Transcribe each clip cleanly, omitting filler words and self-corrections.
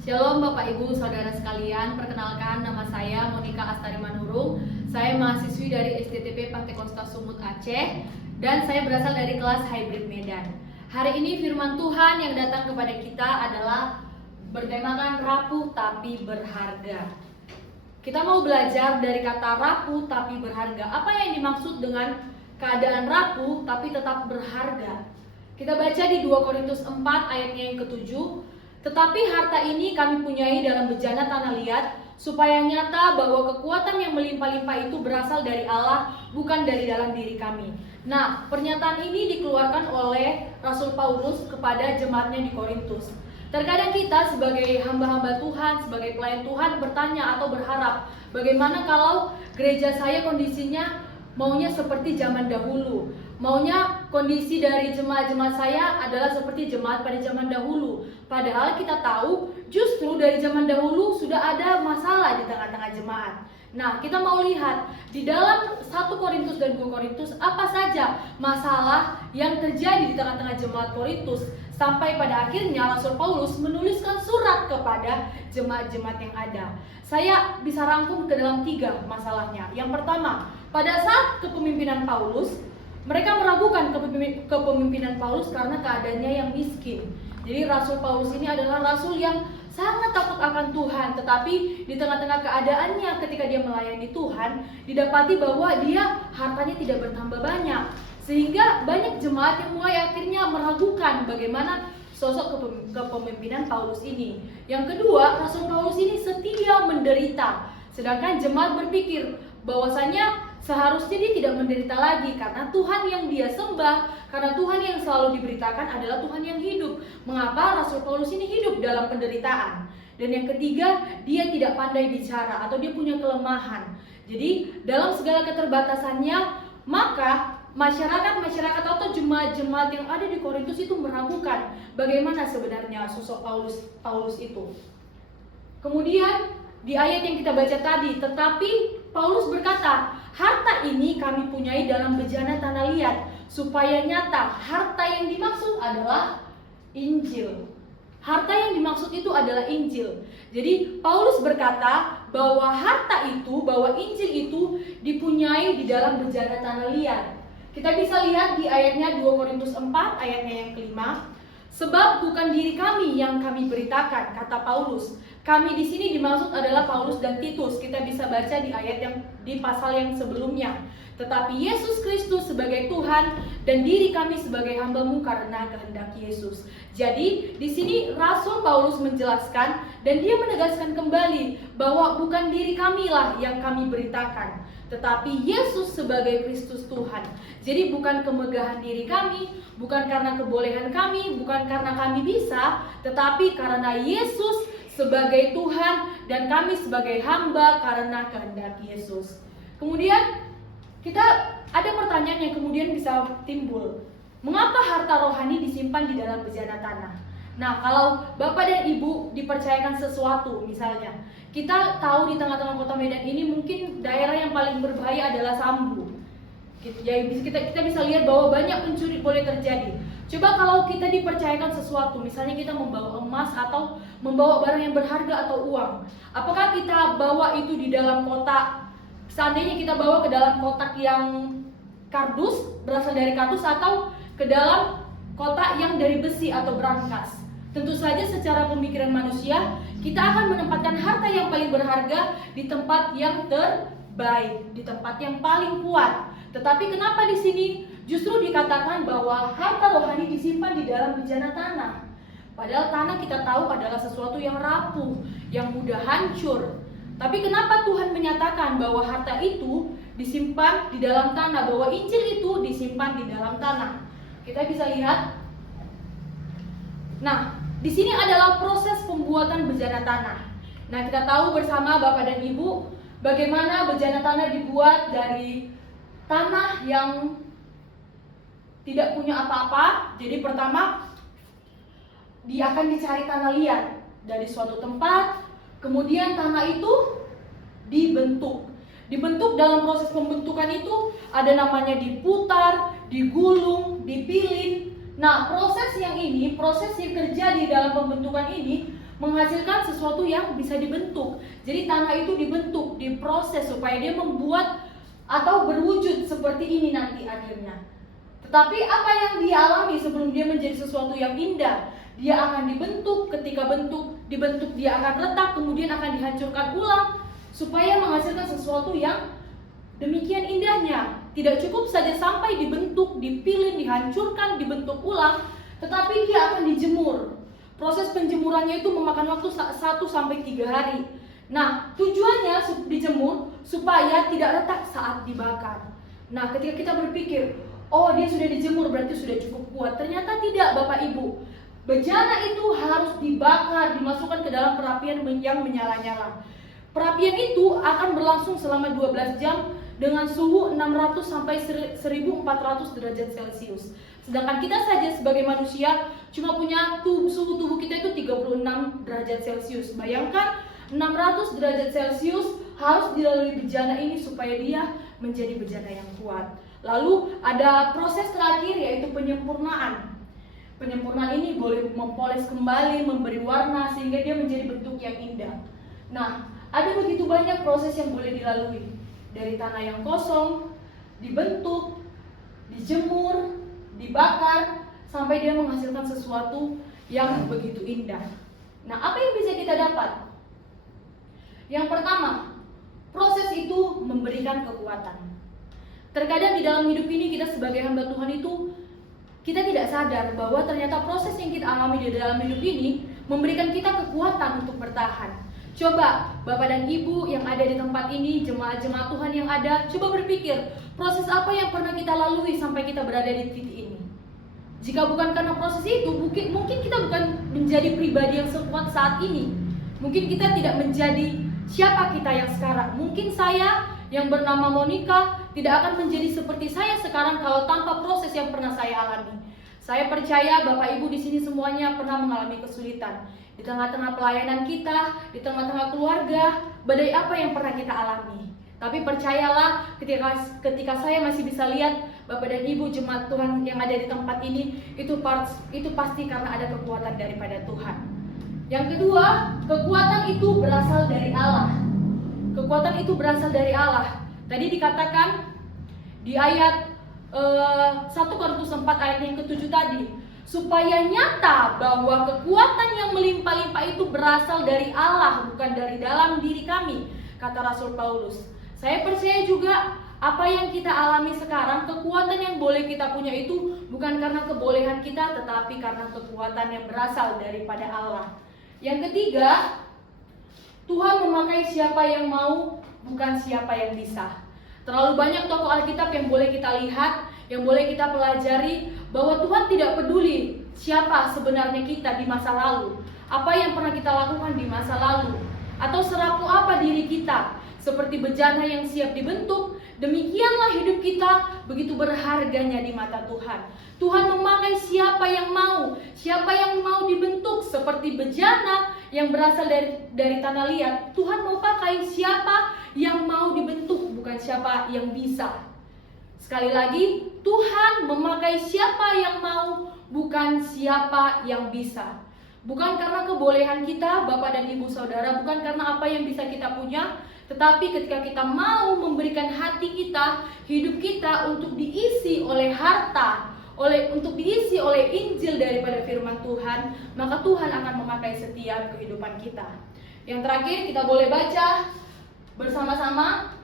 Shalom Bapak Ibu Saudara sekalian, perkenalkan nama saya Monika Astari Manurung. Saya mahasiswi dari STTP Pantekosta Sumut Aceh dan saya berasal dari kelas Hybrid Medan. Hari ini firman Tuhan yang datang kepada kita adalah bertemakan rapuh tapi berharga. Kita mau belajar dari kata rapuh tapi berharga. Apa yang dimaksud dengan keadaan rapuh tapi tetap berharga? Kita baca di 2 Korintus 4 ayatnya yang ke-7. Tetapi harta ini kami punyai dalam bejana tanah liat, supaya nyata bahwa kekuatan yang melimpah-limpah itu berasal dari Allah, bukan dari dalam diri kami. Nah, pernyataan ini dikeluarkan oleh Rasul Paulus kepada jemaatnya di Korintus. Terkadang kita sebagai hamba-hamba Tuhan, sebagai pelayan Tuhan bertanya atau berharap, bagaimana kalau gereja saya kondisinya maunya seperti zaman dahulu? Maunya kondisi dari jemaat-jemaat saya adalah seperti jemaat pada zaman dahulu. Padahal kita tahu justru dari zaman dahulu sudah ada masalah di tengah-tengah jemaat. Nah, kita mau lihat di dalam 1 Korintus dan 2 Korintus apa saja masalah yang terjadi di tengah-tengah jemaat Korintus. Sampai pada akhirnya Rasul Paulus menuliskan surat kepada jemaat-jemaat yang ada. Saya bisa rangkum ke dalam 3 masalahnya. Yang pertama, pada saat kepemimpinan Paulus, mereka meragukan kepemimpinan Paulus karena keadaannya yang miskin. Jadi Rasul Paulus ini adalah rasul yang sangat takut akan Tuhan, tetapi di tengah-tengah keadaannya ketika dia melayani Tuhan, didapati bahwa dia hartanya tidak bertambah banyak. Sehingga banyak jemaat yang mulai akhirnya meragukan bagaimana sosok kepemimpinan Paulus ini. Yang kedua, Rasul Paulus ini setia menderita. Sedangkan jemaat berpikir bahwasanya seharusnya dia tidak menderita lagi karena Tuhan yang dia sembah, karena Tuhan yang selalu diberitakan adalah Tuhan yang hidup. Mengapa Rasul Paulus ini hidup dalam penderitaan? Dan yang ketiga, dia tidak pandai bicara atau dia punya kelemahan. Jadi dalam segala keterbatasannya, maka masyarakat atau jemaat-jemaat yang ada di Korintus itu meragukan bagaimana sebenarnya sosok Paulus itu. Kemudian di ayat yang kita baca tadi, tetapi Paulus berkata, harta ini kami punyai dalam bejana tanah liat, supaya nyata. Harta yang dimaksud adalah Injil. Harta yang dimaksud itu adalah Injil. Jadi Paulus berkata bahwa harta itu, bahwa Injil itu dipunyai di dalam bejana tanah liat. Kita bisa lihat di ayatnya 2 Korintus 4 ayatnya yang kelima. Sebab bukan diri kami yang kami beritakan, kata Paulus. Kami di sini dimaksud adalah Paulus dan Titus. Kita bisa baca di ayat yang di pasal yang sebelumnya. Tetapi Yesus Kristus sebagai Tuhan dan diri kami sebagai hamba-Mu karena kehendak Yesus. Jadi di sini Rasul Paulus menjelaskan dan dia menegaskan kembali bahwa bukan diri kamilah yang kami beritakan, tetapi Yesus sebagai Kristus Tuhan. Jadi bukan kemegahan diri kami, bukan karena kebolehan kami, bukan karena kami bisa, tetapi karena Yesus sebagai Tuhan dan kami sebagai hamba karena kehendak Yesus. Kemudian kita ada pertanyaan yang kemudian bisa timbul. Mengapa harta rohani disimpan di dalam bejana tanah? Nah, kalau Bapak dan Ibu dipercayakan sesuatu, misalnya kita tahu di tengah-tengah kota Medan ini mungkin daerah yang paling berbahaya adalah Sambu. Ya, kita bisa lihat bahwa banyak pencuri boleh terjadi. Coba kalau kita dipercayakan sesuatu, misalnya kita membawa emas atau membawa barang yang berharga atau uang. Apakah kita bawa itu di dalam kotak? Seandainya kita bawa ke dalam kotak yang kardus, berasal dari kardus, atau ke dalam kotak yang dari besi atau brankas. Tentu saja secara pemikiran manusia, kita akan menempatkan harta yang paling berharga di tempat yang terbaik, di tempat yang paling kuat. Tetapi kenapa di sini justru dikatakan bahwa harta rohani disimpan di dalam bejana tanah? Padahal tanah kita tahu adalah sesuatu yang rapuh, yang mudah hancur. Tapi kenapa Tuhan menyatakan bahwa harta itu disimpan di dalam tanah, bahwa Injil itu disimpan di dalam tanah? Kita bisa lihat. Nah, di sini adalah proses pembuatan bejana tanah. Nah, kita tahu bersama Bapak dan Ibu bagaimana bejana tanah dibuat dari tanah yang tidak punya apa-apa. Jadi pertama, dia akan dicari tanah liat dari suatu tempat. Kemudian tanah itu dibentuk. Dibentuk dalam proses pembentukan itu ada namanya diputar, digulung, dipilin. Nah, proses yang terjadi dalam pembentukan ini menghasilkan sesuatu yang bisa dibentuk. Jadi tanah itu dibentuk, diproses supaya dia membuat atau berwujud seperti ini nanti akhirnya. Tetapi apa yang dia alami sebelum dia menjadi sesuatu yang indah? Dia akan dibentuk, ketika dibentuk dia akan retak, kemudian akan dihancurkan ulang supaya menghasilkan sesuatu yang demikian indahnya. Tidak cukup saja sampai dibentuk, dipilih, dihancurkan, dibentuk ulang, tetapi dia akan dijemur. Proses penjemurannya itu memakan waktu 1-3 hari. Nah, tujuannya dijemur supaya tidak retak saat dibakar. Nah, ketika kita berpikir, oh dia sudah dijemur berarti sudah cukup kuat. Ternyata tidak, Bapak Ibu. Bejana itu harus dibakar, dimasukkan ke dalam perapian yang menyala-nyala. Perapian itu akan berlangsung selama 12 jam dengan suhu 600 sampai 1400 derajat Celcius. Sedangkan kita saja sebagai manusia cuma punya suhu tubuh kita itu 36 derajat Celcius. Bayangkan 600 derajat Celcius harus dilalui bejana ini supaya dia menjadi bejana yang kuat. Lalu ada proses terakhir yaitu penyempurnaan. Penyempurnaan ini boleh mempoles kembali, memberi warna sehingga dia menjadi bentuk yang indah. Nah, ada begitu banyak proses yang boleh dilalui. Dari tanah yang kosong, dibentuk, dijemur, dibakar, sampai dia menghasilkan sesuatu yang begitu indah. Nah, apa yang bisa kita dapat? Yang pertama, proses itu memberikan kekuatan. Terkadang di dalam hidup ini kita sebagai hamba Tuhan itu kita tidak sadar bahwa ternyata proses yang kita alami di dalam hidup ini memberikan kita kekuatan untuk bertahan. Coba Bapak dan Ibu yang ada di tempat ini, jemaat-jemaat Tuhan yang ada, coba berpikir, proses apa yang pernah kita lalui sampai kita berada di titik ini? Jika bukan karena proses itu, mungkin kita bukan menjadi pribadi yang sekuat saat ini. Mungkin kita tidak menjadi siapa kita yang sekarang. Mungkin saya yang bernama Monica tidak akan menjadi seperti saya sekarang kalau tanpa proses yang pernah saya alami. Saya percaya Bapak Ibu di sini semuanya pernah mengalami kesulitan. Di tengah-tengah pelayanan kita, di tengah-tengah keluarga, badai apa yang pernah kita alami. Tapi percayalah ketika saya masih bisa lihat Bapak dan Ibu jemaat Tuhan yang ada di tempat ini, itu pasti karena ada kekuatan daripada Tuhan. Yang kedua, kekuatan itu berasal dari Allah. Kekuatan itu berasal dari Allah. Tadi dikatakan di ayat 1 Korintus 4 ayat yang ke-7 tadi, supaya nyata bahwa kekuatan yang melimpah-limpah itu berasal dari Allah, bukan dari dalam diri kami, kata Rasul Paulus. Saya percaya juga apa yang kita alami sekarang, kekuatan yang boleh kita punya itu bukan karena kebolehan kita, tetapi karena kekuatan yang berasal daripada Allah. Yang ketiga, Tuhan memakai siapa yang mau, bukan siapa yang bisa. Terlalu banyak tokoh Alkitab yang boleh kita lihat, yang boleh kita pelajari, bahwa Tuhan tidak peduli siapa sebenarnya kita di masa lalu, apa yang pernah kita lakukan di masa lalu, atau serapuh apa diri kita. Seperti bejana yang siap dibentuk, demikianlah hidup kita begitu berharganya di mata Tuhan. Tuhan memakai siapa yang mau dibentuk seperti bejana yang berasal dari tanah liat. Tuhan mau pakai siapa yang mau dibentuk, bukan siapa yang bisa. Sekali lagi, Tuhan memakai siapa yang mau, bukan siapa yang bisa. Bukan karena kebolehan kita, Bapak dan Ibu Saudara, bukan karena apa yang bisa kita punya, tetapi ketika kita mau memberikan hati kita, hidup kita untuk diisi oleh harta, untuk diisi oleh Injil daripada firman Tuhan, maka Tuhan akan memakai setiap kehidupan kita. Yang terakhir kita boleh baca bersama-sama.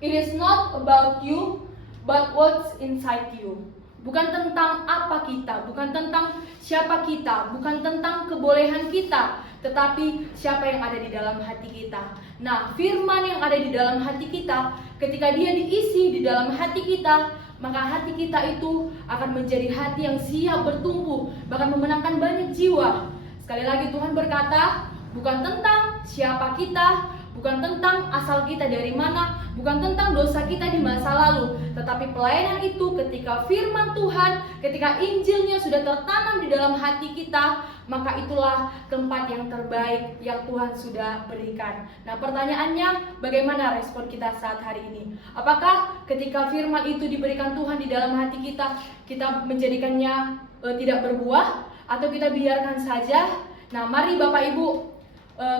It is not about you, but what's inside you. Bukan tentang apa kita, bukan tentang siapa kita, bukan tentang kebolehan kita, tetapi siapa yang ada di dalam hati kita. Nah, firman yang ada di dalam hati kita, ketika dia diisi di dalam hati kita, maka hati kita itu akan menjadi hati yang siap bertumbuh, bahkan memenangkan banyak jiwa. Sekali lagi Tuhan berkata, bukan tentang siapa kita, bukan tentang asal kita dari mana, bukan tentang dosa kita di masa lalu, tetapi pelayanan itu ketika firman Tuhan, ketika Injilnya sudah tertanam di dalam hati kita, maka itulah tempat yang terbaik yang Tuhan sudah berikan. Nah, pertanyaannya, bagaimana respon kita saat hari ini? Apakah ketika firman itu diberikan Tuhan di dalam hati kita, kita menjadikannya tidak berbuah, atau kita biarkan saja? Nah, mari Bapak Ibu,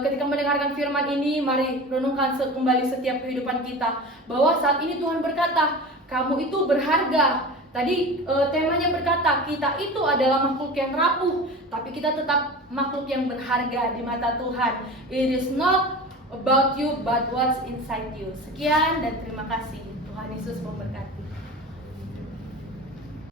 ketika mendengarkan firman ini, mari renungkan kembali setiap kehidupan kita, bahwa saat ini Tuhan berkata, kamu itu berharga. Tadi temanya berkata, kita itu adalah makhluk yang rapuh, tapi kita tetap makhluk yang berharga di mata Tuhan. It is not about you, but what's inside you. Sekian dan terima kasih. Tuhan Yesus memberkati.